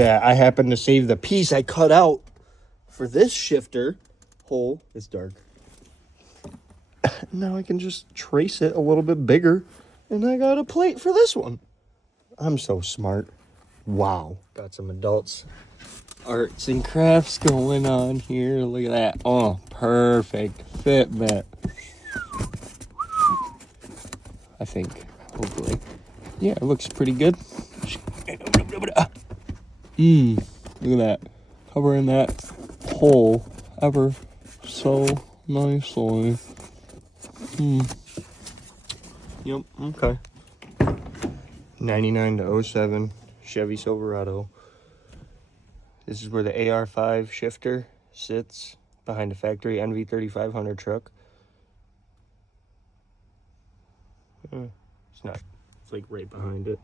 that I happened to save the piece I cut out for this shifter hole. It's dark. Now I can just trace it a little bit bigger, and I got a plate for this one. I'm so smart. Wow. Got some adults arts and crafts going on here. Look at that. Oh, perfect fit, Matt. I think, hopefully. Yeah, it looks pretty good. Look at that. Covering that hole ever so nicely. Yep, okay. 99 to 07 Chevy Silverado. This is where the AR5 shifter sits behind the factory NV3500 truck. It's not. It's like right behind it.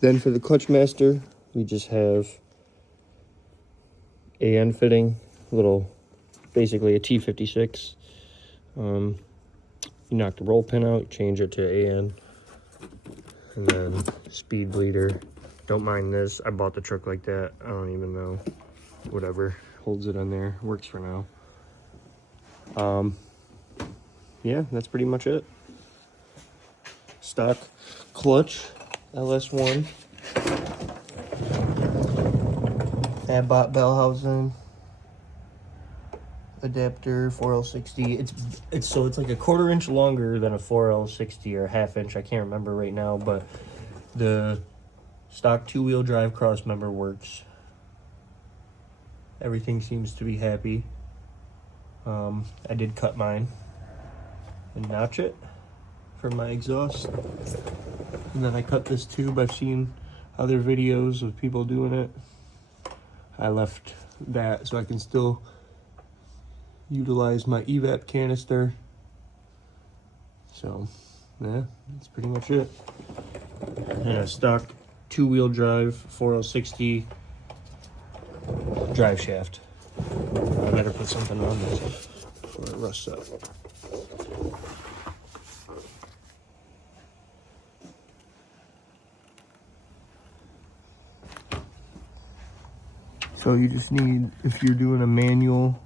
Then for the clutch master, we just have AN fitting, basically a T56. You knock the roll pin out, change it to AN, and then speed bleeder. Don't mind this. I bought the truck like that. I don't even know. Whatever holds it on there works for now. Yeah, that's pretty much it. Stock clutch, LS1. Abbott Bellhausen adapter 4L60. It's like a 1/4 inch longer than a 4L60 or 1/2 inch. I can't remember right now, but the stock 2-wheel drive cross member works. Everything seems to be happy. I did cut mine and notch it for my exhaust, and then I cut this tube. I've seen other videos of people doing it. I left that so I can still utilize my evap canister. So yeah, that's pretty much it. And a stock 2-wheel drive 4L60 drive shaft. I better put something on this before it rusts up. So you just need, if you're doing a manual,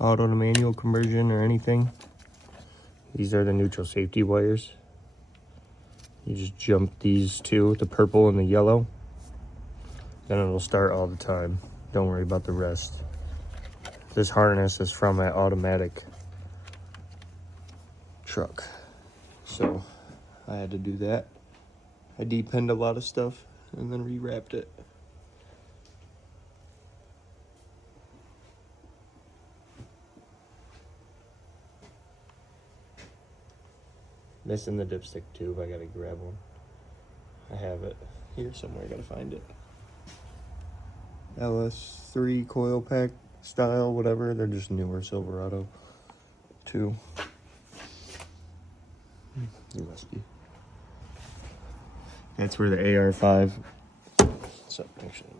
auto to manual conversion or anything, these are the neutral safety wires. You just jump these two, the purple and the yellow, then it'll start all the time. Don't worry about the rest. This harness is from an automatic truck, so I had to do that. I depinned a lot of stuff and then rewrapped it. Missing the dipstick tube. I gotta grab one. I have it here somewhere. I gotta find it. LS3 coil pack style, whatever. They're just newer Silverado too. They're rusty. That's where the AR5. So actually.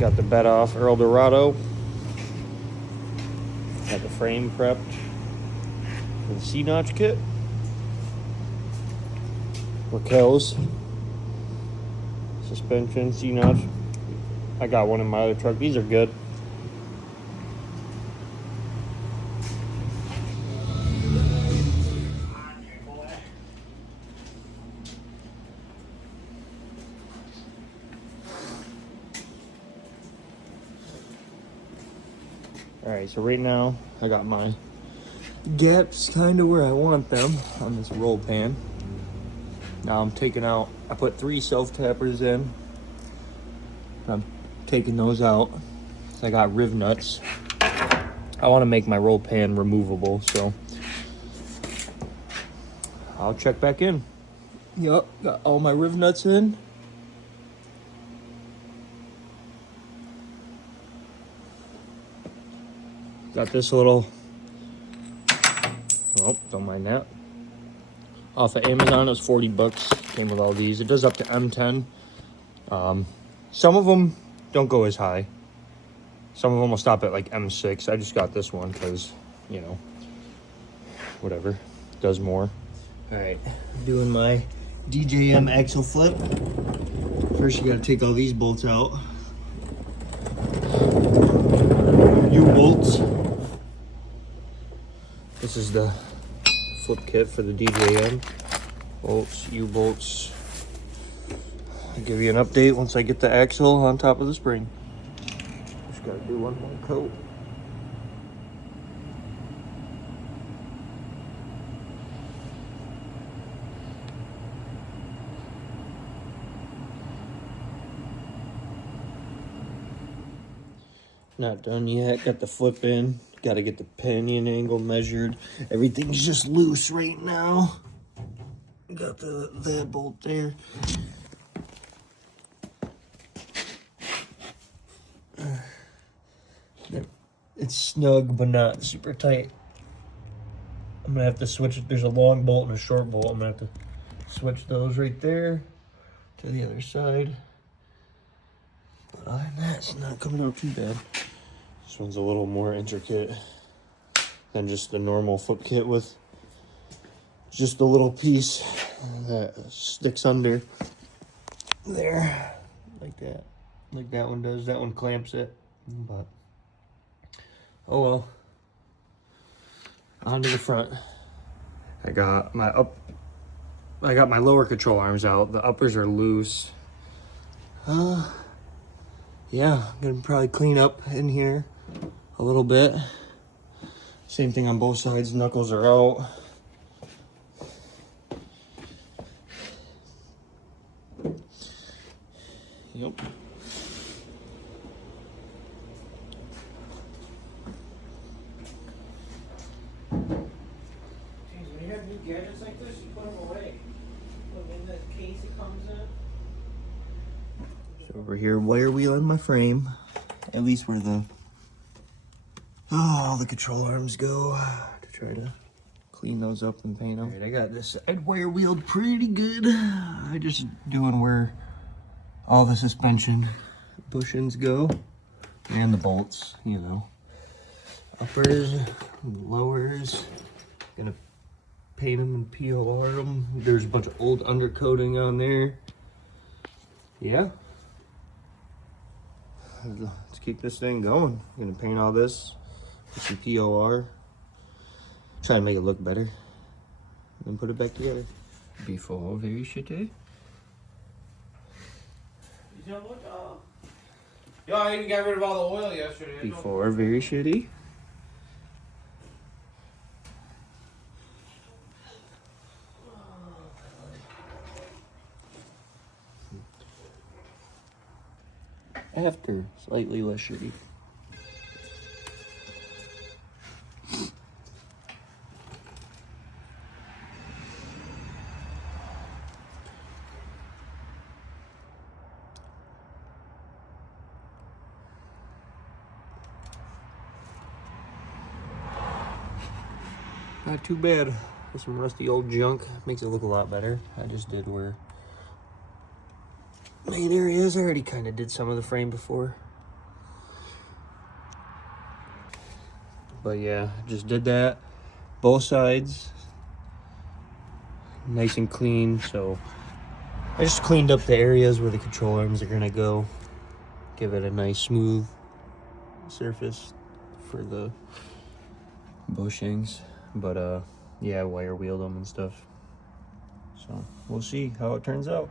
Got the bed off Earl Dorado. Got the frame prepped for the C-notch kit. Raquel's suspension C-notch. I got one in my other truck. These are good. Alright, so right now I got my gaps kind of where I want them on this roll pan. Now I'm taking out, I put 3 self-tappers in. I'm taking those out. So I got riv nuts. I want to make my roll pan removable, so I'll check back in. Yup, got all my riv nuts in. Got this little, oh, don't mind that. Off of Amazon, it was 40 bucks. Came with all these. It does up to M10. Some of them don't go as high. Some of them will stop at like M6. I just got this one because, you know, whatever, does more. All right, doing my DJM axle flip. First, you gotta take all these bolts out. U-bolts. This is the flip kit for the DJM. Bolts, U-bolts. I'll give you an update once I get the axle on top of the spring. Just gotta do one more coat. Not done yet. Got the flip in. Got to get the pinion angle measured. Everything's just loose right now. Got that bolt there. It's snug, but not super tight. I'm gonna have to switch it. There's a long bolt and a short bolt. I'm gonna have to switch those right there to the other side. But other than that, it's not coming out too bad. This one's a little more intricate than just the normal flip kit with just a little piece that sticks under there like that. Like that one does. That one clamps it. But oh well. On to the front. I got my lower control arms out. The uppers are loose. Yeah, I'm gonna probably clean up in here a little bit. Same thing on both sides. Knuckles are out. Yep. When you have new gadgets like this, you put them away. Put them in the case it comes in. So over here, wire wheeling my frame. At least where all the control arms go, to try to clean those up and paint them. All right, I got this side wire wheeled pretty good. I just doing where all the suspension bushings go and the bolts, you know. Uppers, lowers. Gonna paint them and POR them. There's a bunch of old undercoating on there. Yeah. Let's keep this thing going. I'm gonna paint all this with some POR. Try to make it look better. And then put it back together. Before very shitty. You know what? Yo, I even got rid of all the oil yesterday. Before very shitty. After slightly less shitty. Not too bad. With some rusty old junk. Makes it look a lot better. I just did where main areas. I already kind of did some of the frame before. But yeah, just did that. Both sides. Nice and clean. So I just cleaned up the areas where the control arms are going to go. Give it a nice smooth surface for the bushings. But yeah, wire wheeled them and stuff. So we'll see how it turns out.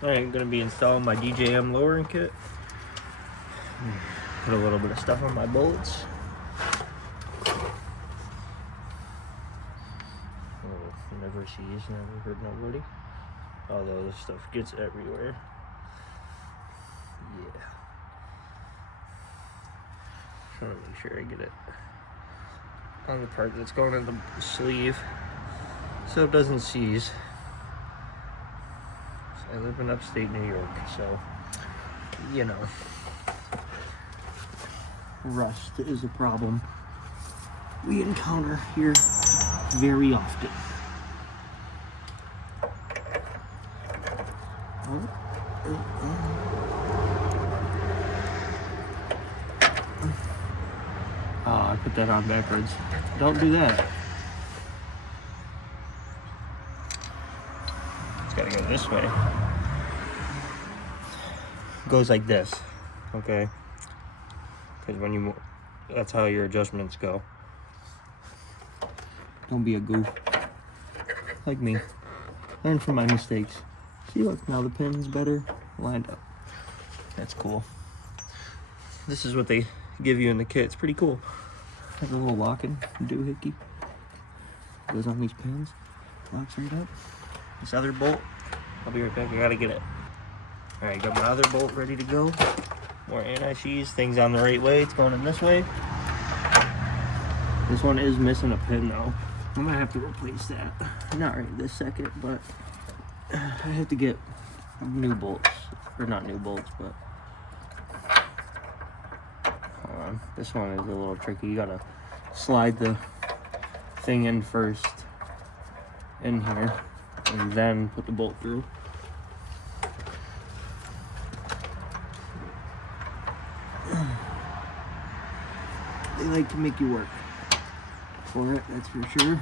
Alright, I'm gonna be installing my DJM lowering kit. Put a little bit of stuff on my bolts. Oh, never sees, never hurt nobody. Although this stuff gets everywhere. Yeah. Trying to make sure I get it on the part that's going in the sleeve so it doesn't seize. I live in upstate New York, so, you know, rust is a problem we encounter here very often. Oh, I put that on backwards. Don't do that. It's gotta go this way. Goes like this, okay? Because when you, that's how your adjustments go. Don't be a goof like me. Learn from my mistakes. See, look, now the pin's better lined up. That's cool. This is what they give you in the kit. It's pretty cool. Has a little locking doohickey. Goes on these pins. Locks right up. This other bolt, I'll be right back. I gotta get it. Alright, got my other bolt ready to go. More anti-seize. Things on the right way. It's going in this way. This one is missing a pin though. I might have to replace that. Not right this second, but I have to get new bolts. Or not new bolts, but hold on. This one is a little tricky. You gotta slide the thing in first in here and then put the bolt through. They like to make you work for it, that's for sure.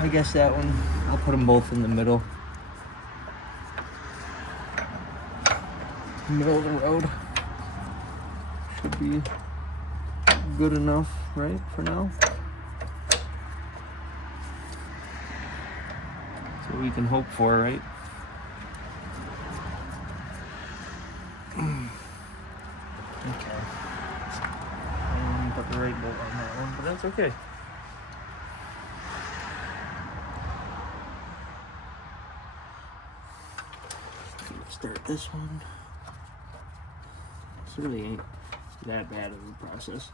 I guess that one, I'll put them both in the middle. Middle of the road. Should be good enough, right, for now? That's what we can hope for, right? Okay. Put the right bolt on that one, but that's okay. Start this one. This really ain't that bad of a process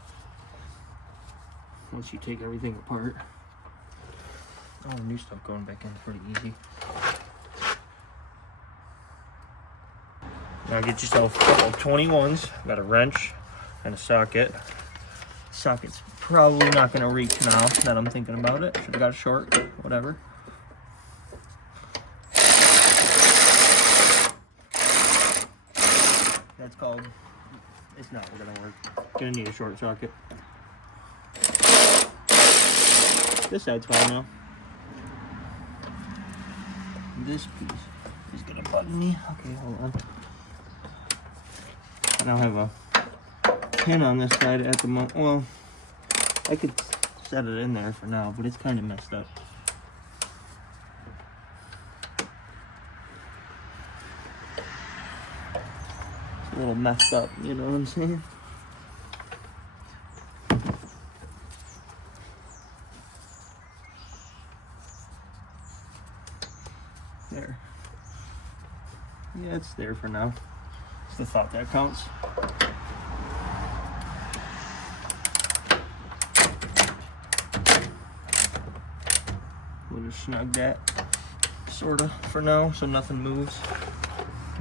once you take everything apart. Oh, new stuff going back in pretty easy. Now get yourself a couple of 21s. Got a wrench and a socket. Socket's probably not going to reach now that I'm thinking about it. Should have got a short, whatever. That's called, it's not going to work. Gonna need a short socket. This side's fine now. This piece is going to bug me. Okay, hold on. I now have a pin on this side at the moment. Well, I could set it in there for now, but it's kind of messed up. It's a little messed up, you know what I'm saying? There. Yeah, it's there for now. It's the thought that counts. We'll just snug that, sorta, for now, so nothing moves.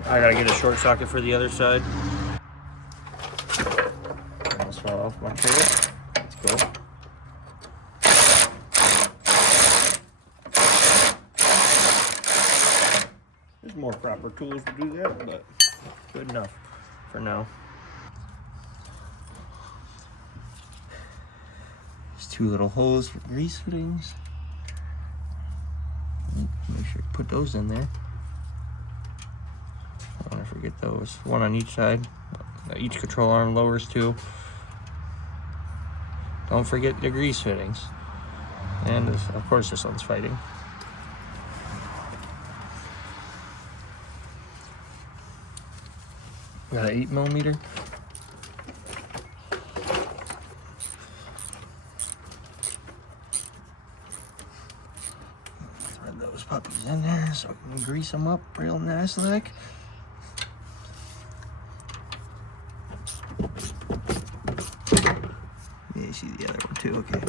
I gotta get a short socket for the other side. Almost fell off my chair. Let's go. There's more proper tools to do that, but good enough for now. There's two little holes for grease fittings. Make sure you put those in there. I don't want to forget those. One on each side. Each control arm lowers too. Don't forget the grease fittings. And this, of course this one's fighting. Got an 8mm. Thread those puppies in there so we can grease them up real nice like. Yeah, you see the other one too, okay.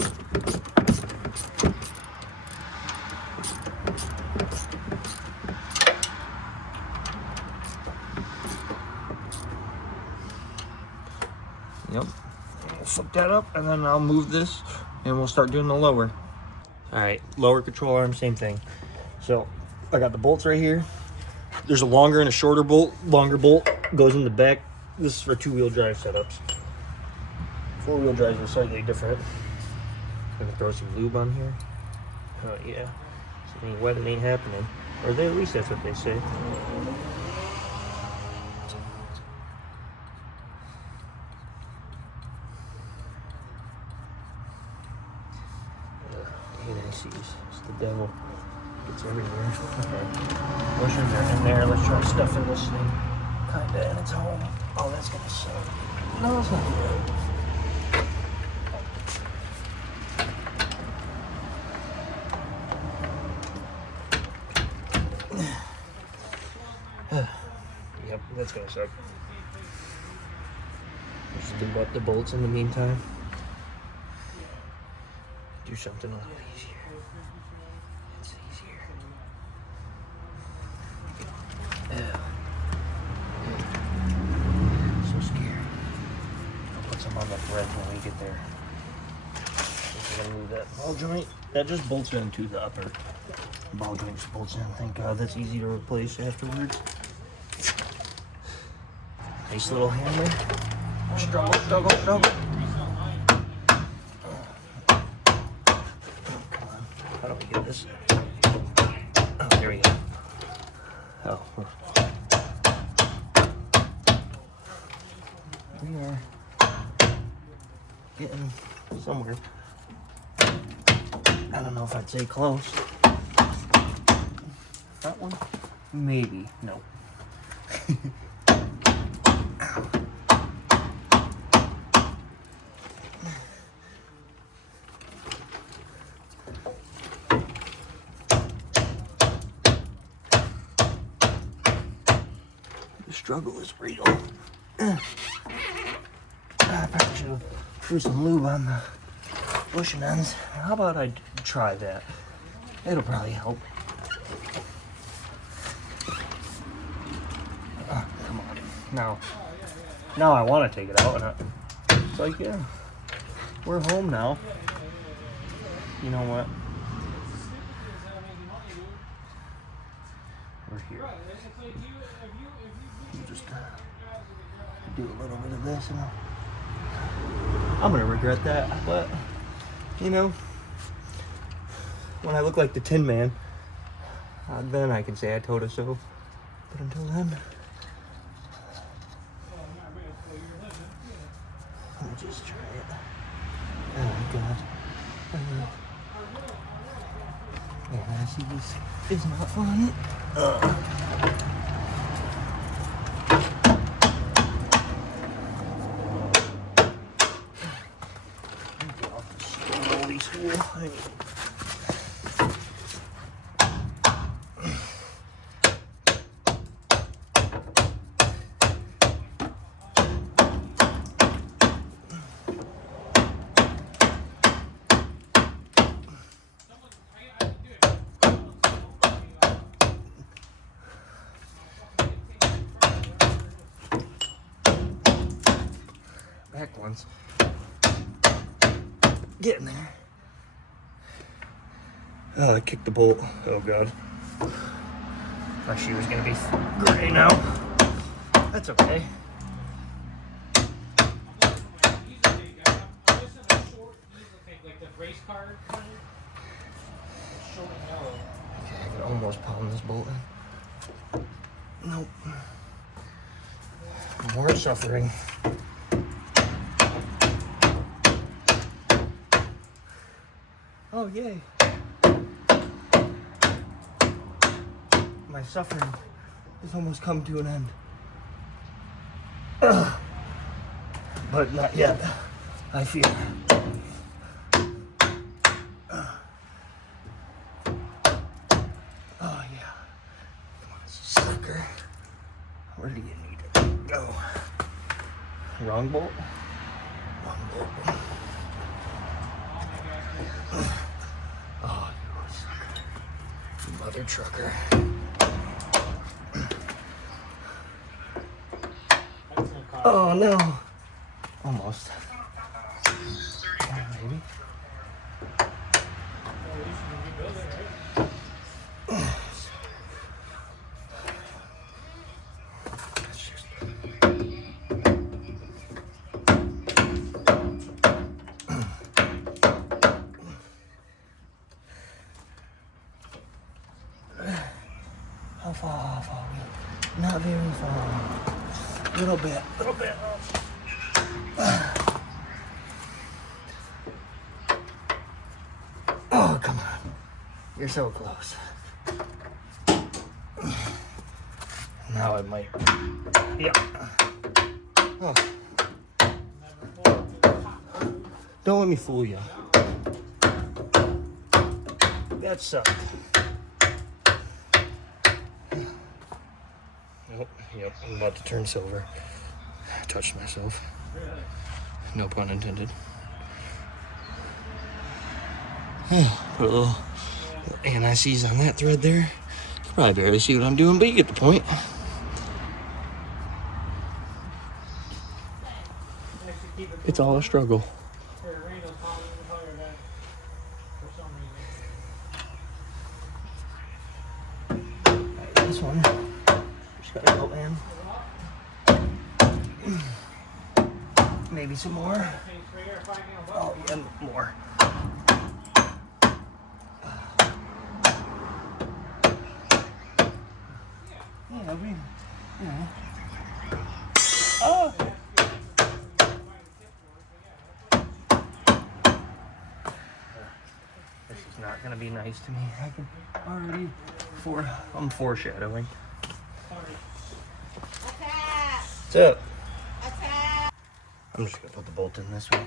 Yep. We'll flip that up and then I'll move this and we'll start doing the lower. Alright, lower control arm, same thing. So I got the bolts right here. There's a longer and a shorter bolt. Longer bolt goes in the back. This is for 2-wheel drive setups. 4-wheel drives are slightly different. Gonna throw some lube on here. Oh yeah. So it ain't wet, it ain't happening. Or at least that's what they say. It's the devil. It's everywhere. Okay. Bushings are in there. Let's try stuffing this thing kinda in its home. Oh, that's gonna suck. No, it's not good. Yep, that's gonna suck. Just lube up the bolts in the meantime. Do something a little easier. It's easier. So scary. I'll put some on the thread when we get there. We're gonna move that ball joint. That just bolts into the upper ball joint. Just bolts in. Thank God that's easy to replace afterwards. Nice little hammer. Struggle, struggle, struggle. How do we get this? Oh, there we go. Oh, we are getting somewhere. I don't know if I'd say close. That one? Maybe. No. The struggle is real. I probably should have threw some lube on the bushing ends. How about I try that? It'll probably help. Come on. Now I want to take it out. And it's like, yeah, we're home now. You know what? We're here. We'll just do a little bit of this and I'm gonna regret that, but you know, when I look like the Tin Man, then I can say I told her so. But until then, I'll just try it. Oh God. Yeah, see, this is not fun. Back ones. Getting there. Oh, I kicked the bolt. Oh God. Thought she was gonna be gray now. That's okay. Okay, I can almost pound this bolt in. Nope. More suffering. Oh, yay. My suffering has almost come to an end. But not yet, I fear. Oh yeah. Come on, sucker. Where do you need to go? Wrong bolt? Wrong bolt. Oh, you sucker. You mother trucker. Oh no. Almost. Maybe. How far are we? Not very far. Little bit. Oh, come on. You're so close. Now it might. Yeah. Oh. Don't let me fool you. That sucked. Yep, I'm about to turn silver. I touched myself. No pun intended. Put a little anti-seize on that thread there. You can probably barely see what I'm doing, but you get the point. It's all a struggle. Right, this one. Just gotta go in. Maybe some more. Oh, yeah, more. Yeah, we, Oh! This is not gonna be nice to me. I can already I'm foreshadowing. What's up? I'm just gonna put the bolt in this way.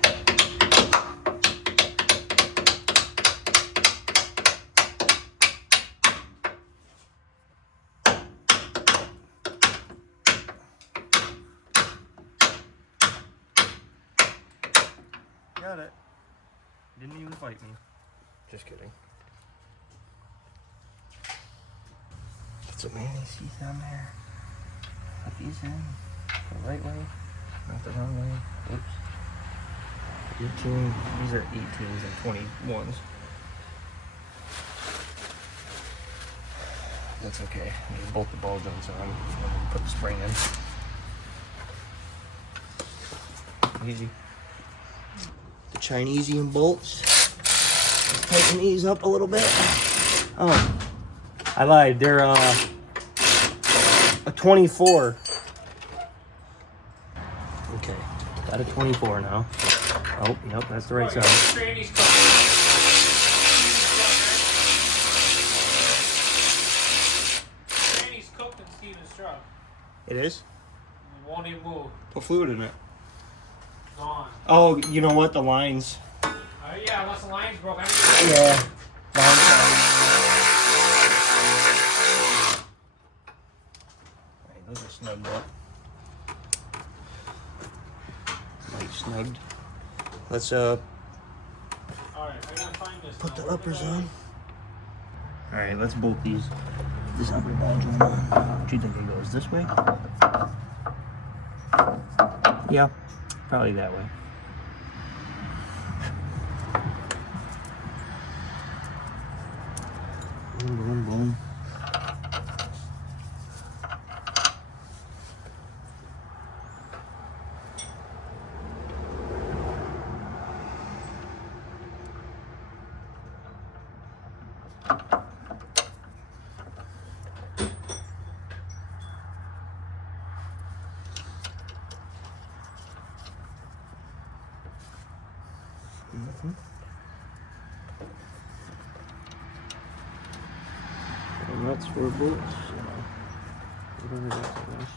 Got it. Didn't even fight me. Just kidding. Put some anti-seize on there. Put these in the right way, not the wrong way. Oops. 18. These are 18s and 21s. That's okay. I need to bolt the ball joints on. I'm gonna put the spring in. Easy. The Chinesian bolts. Let's tighten these up a little bit. Oh, I lied. They're a 24. Okay, got a 24 now. Oh, yep, that's the right side. Granny's cooked in Steven's truck. It is? It won't even move. Put fluid in it. Gone. Oh, you know what? The lines. Oh yeah, unless the line's broke. Yeah. Lines. Alright, those are snugged up. Snugged. Let's Alright, I gotta find this. put the uppers on. Alright, let's bolt this upper ball joint on. Do you think it goes this way? Yeah, probably that way. Boom, boom, boom. And that's for bolts. Whatever that was.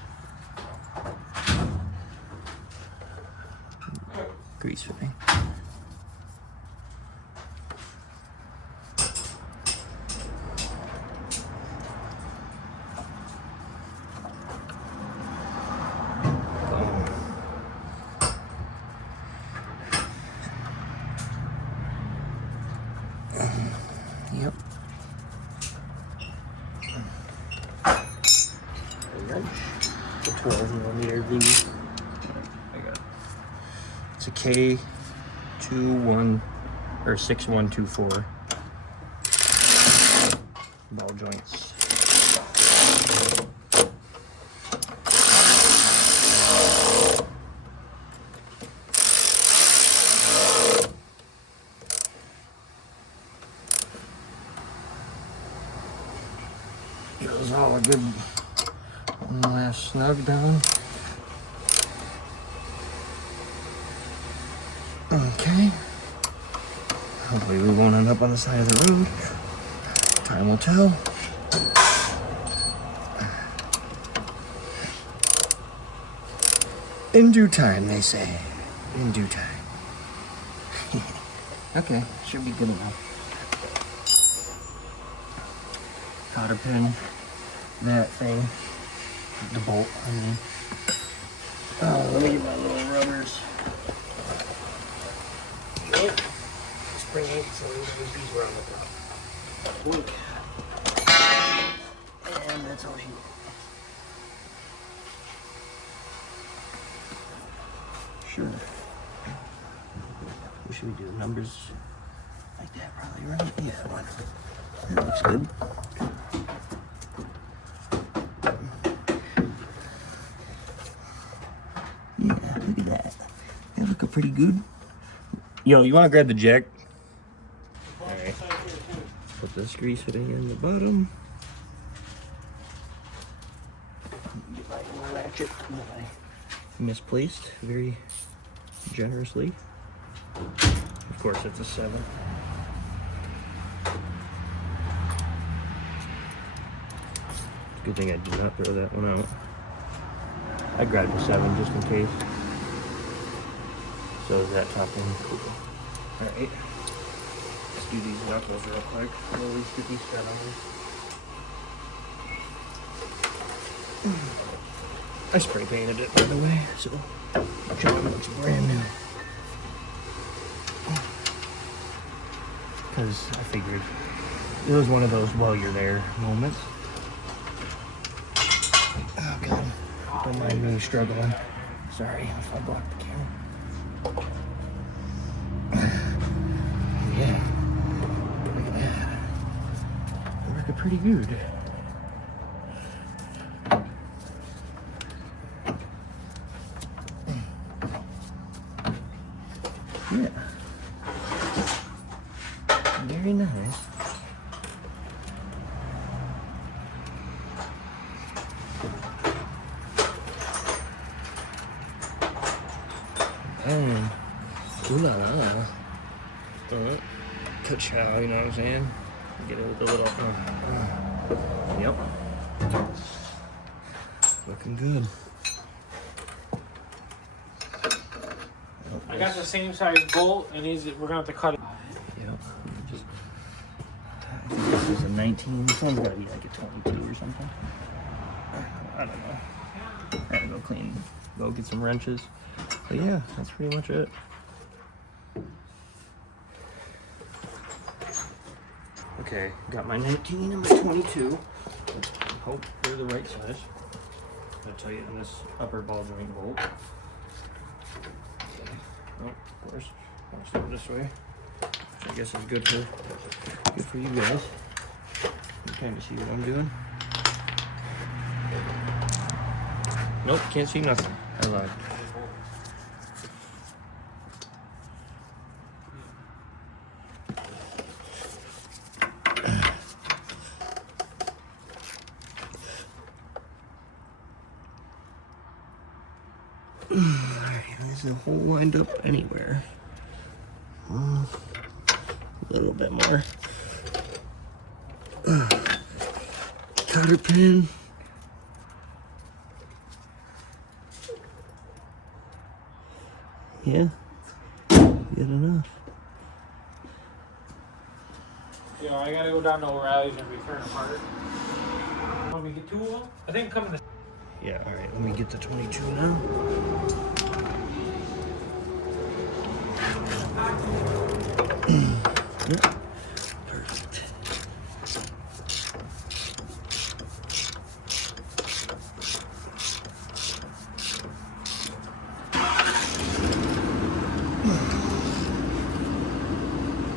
grease fitting. Yep. It's a 12mm V. I got it. It's a K21 or 6124 ball joints. Give us all a good one last snug down. Okay. Hopefully we won't end up on the side of the road. Time will tell. In due time, they say. In due time. Okay, should be good enough. Cotter pin, that thing, the bolt, I mean. Let me get my little rubbers. Yep. Spring ink, so these were on the top. Look. And that's all she. Sure. What should we do? Numbers like that, probably, right? Yeah, one. That looks good. Yeah, look at that. They look pretty good. Yo, you want to grab the jack? Alright. Put this grease fitting in the bottom. Get my ratchet that I misplaced very generously. Of course, it's a 7. Good thing I did not throw that one out. I grabbed a 7 just in case. So is that top one cool? Alright. Let's do these knuckles real quick. We'll at least get these set on. I spray painted it, by the way, so it looks brand new. Because I figured it was one of those while you're there moments. Oh god, don't mind me struggling. Sorry if I blocked the camera. Yeah, look at that. They're working pretty good. Yeah. Very nice. And ooh la la. Ka-chow, you know what I'm saying? Get it with a little. Yep. Looking good. I got the same size bolt, and we're gonna have to cut it. Yep. Just, I think this is a 19. This one's gotta be like a 22 or something. I don't know. I gotta go get some wrenches. But yeah, that's pretty much it. Okay, got my 19 and my 22. Let's hope they're the right size. I'll tell you on this upper ball joint bolt. Oh, of course, I'll start this way. Which I guess is good for you guys. You kind of see what I'm doing. Nope, can't see nothing. I lied. Alright, there's a hole lined up anywhere. A little bit more. Cotter pin. Yeah. good enough. You know, I gotta go down to O'Reilly's and return a part. Want me to get 2 of them? I think I'm coming to. Yeah, all right, let me get the 22 now. Yep. Perfect.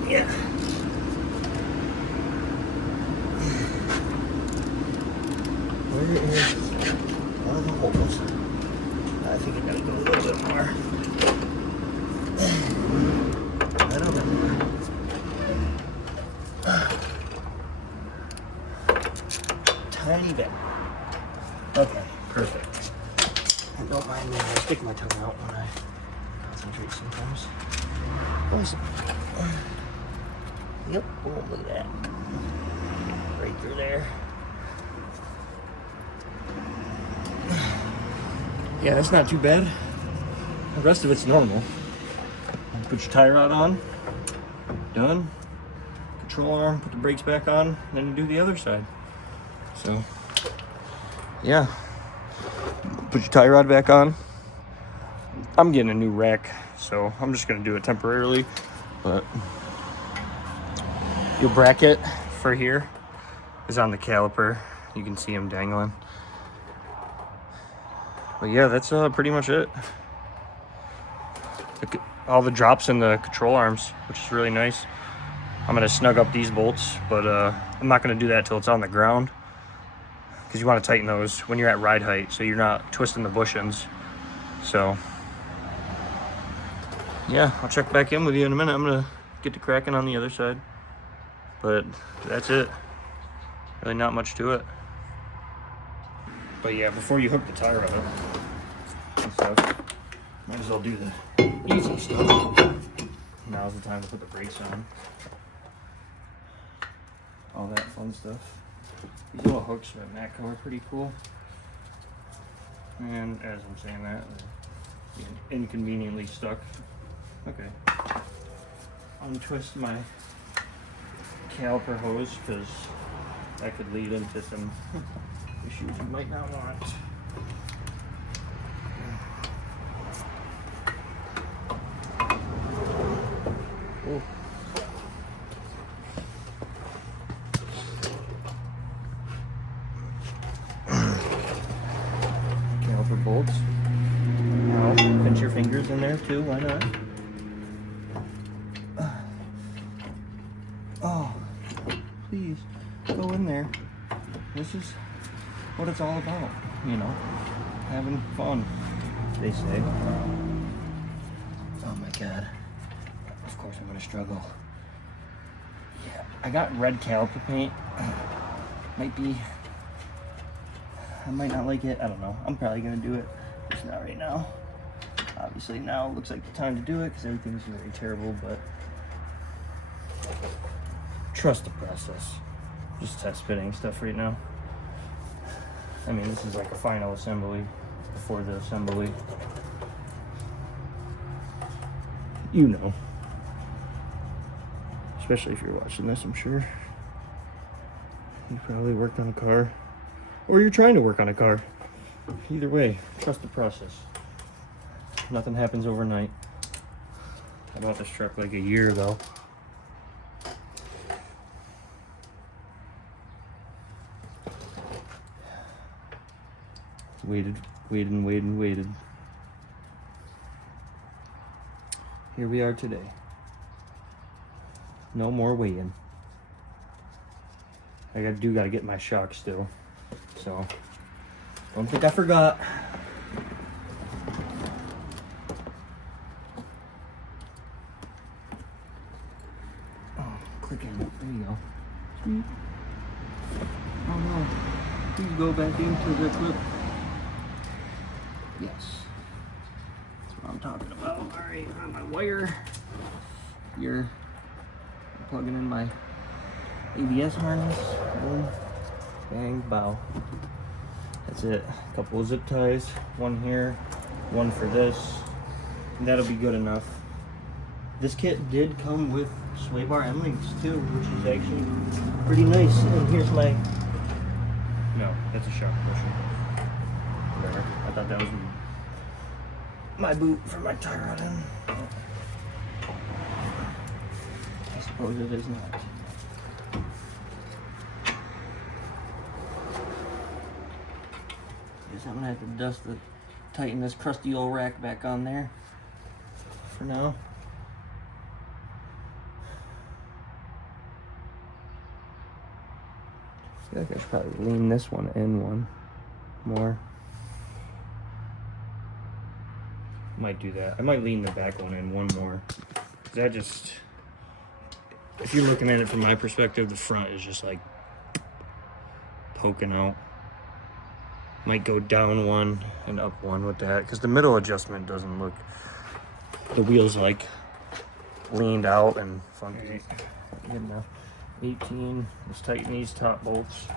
Yeah. Where is one of the holes? I think I gotta go a little bit more. Right over there. Tiny bit. Okay, perfect. And don't mind me, I stick my tongue out when I concentrate sometimes. Awesome. Yep, boom, look at that. Right through there. Yeah, that's not too bad. The rest of it's normal. Put your tie rod on. Done. Control arm, put the brakes back on, then you do the other side. So, yeah. Put your tie rod back on. I'm getting a new rack, so I'm just gonna do it temporarily. But your bracket for here is on the caliper. You can see them dangling. But yeah, that's pretty much it. All the drops in the control arms, which is really nice. I'm gonna snug up these bolts, but I'm not gonna do that till it's on the ground, because you want to tighten those when you're at ride height, so you're not twisting the bushings. So yeah, I'll check back in with you in a minute. I'm gonna get to cracking on the other side, but that's it. Really not much to it. But yeah, before you hook the tire up and stuff, might as well do the easy stuff. Now's the time to put the brakes on. All that fun stuff. These little hooks for that mat cover are pretty cool. And as I'm saying that, they're inconveniently stuck. Okay. Untwist my caliper hose, because that could lead into some issues you might not want. Oh. Caliper bolts. Now, pinch your fingers in there too, why not? Oh, please, go in there. This is what it's all about, you know, having fun, they say. Oh my God. Of course I'm gonna struggle. Yeah, I got red caliper paint. I might not like it, I don't know. I'm probably gonna do it, just not right now. Obviously now looks like the time to do it, because everything's very terrible, but trust the process. Just test fitting stuff right now. I mean, this is like a final assembly before the assembly. You know. Especially if you're watching this, I'm sure. You probably worked on a car. Or you're trying to work on a car. Either way, trust the process. Nothing happens overnight. I bought this truck like a year ago. Waited. Here we are today. No more waiting. I gotta get my shock still. So, don't think I forgot. Oh, click in. There you go. Sweet. Oh no. Please go back into the clip. Yes. That's what I'm talking about. Alright, on my wire. Here. I'm plugging in my ABS harness. Boom. Bang, bow. That's it. A couple of zip ties. One here, one for this. And that'll be good enough. This kit did come with sway bar end links too, which is actually pretty nice. And here's my... No, that's a shock pusher. Whatever. I thought that was my boot for my tie rod end. I suppose it is not. Guess I'm gonna have to tighten this crusty old rack back on there for now. I feel like I should probably lean this one in one more. Might do that. I might lean the back one in one more. Cause that just, if you're looking at it from my perspective, the front is just like poking out. Might go down one and up one with that, because the middle adjustment doesn't look, the wheel's like leaned out and funky. Good enough. 18, let's tighten these top bolts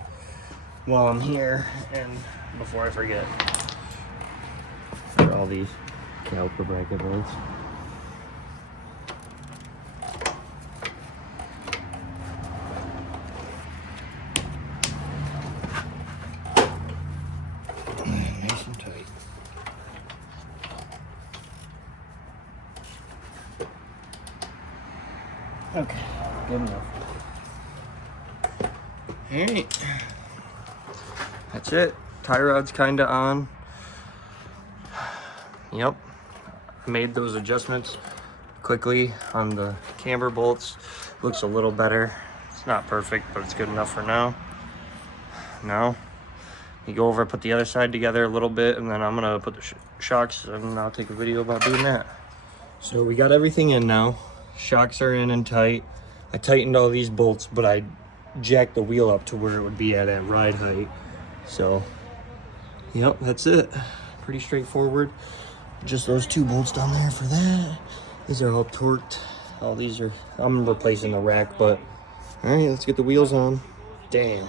while I'm here, and before I forget, for all these caliper bracket bolts. Nice and tight. Okay, good enough. Alright, that's it. Tie rod's kinda on. Yep, made those adjustments quickly on the camber bolts. Looks a little better. It's not perfect, but it's good enough for now. Now, you go over, put the other side together a little bit, and then I'm gonna put the shocks, and I'll take a video about doing that. So we got everything in now. Shocks are in and tight. I tightened all these bolts, but I jacked the wheel up to where it would be at ride height. So, yep, that's it. Pretty straightforward. Just those two bolts down there for that. These are all torqued. All these are, I'm replacing the rack, but all right, let's get the wheels on. Damn.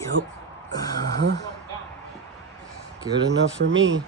Yep. Good enough for me.